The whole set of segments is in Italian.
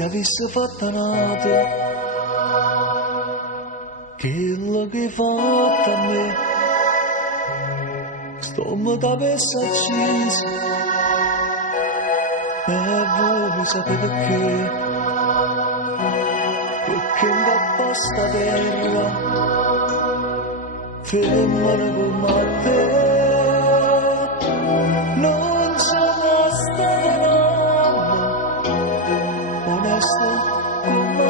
se avesse fatta nata, quello che hai fatto a me, sto mi t'avesse acceso, e voi sapete perché in questa terra, femmine come te, non sono stata onesta come me.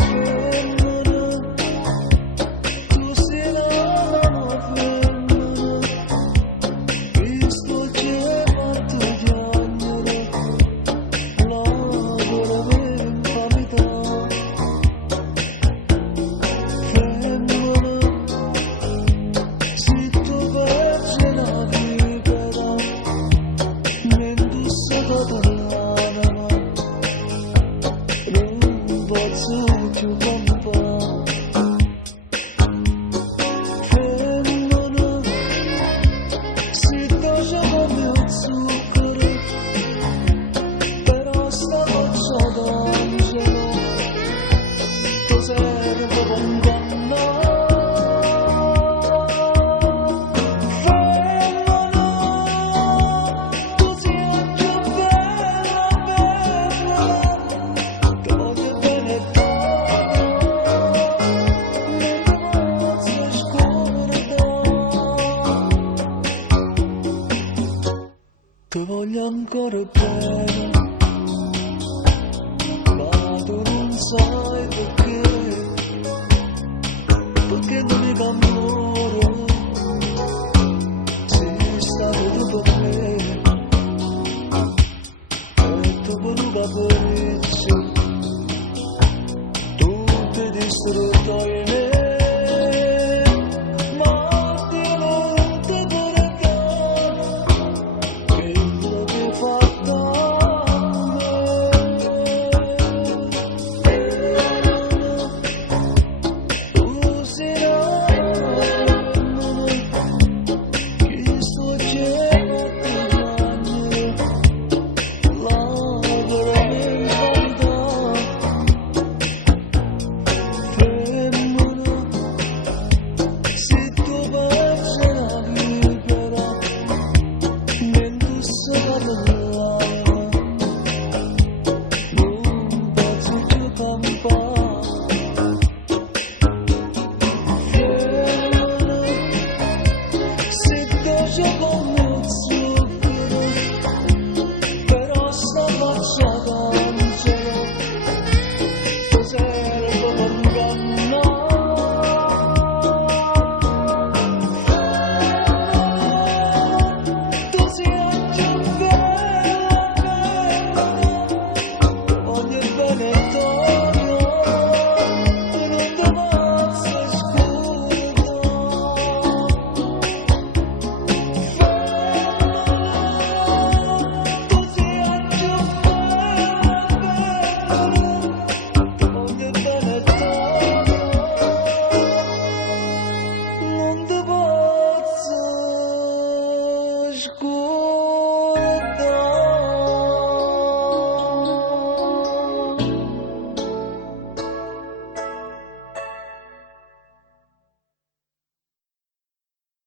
Femmina, tu sei la femmina, Cristo ci ha fatto piangere, lavora per infamità. Femmina, se tu perdi la vita, mentre sei catalana, non posso più lontano. Femmina, se tace come il zucchero, però sta faccia d'angelo, tu serve con condanna. Femmina, tu sei più bella, che voglio bene tanto, mentre non si scorda. Ti voglio ancora bene, ma tu non sai perché non mi cambia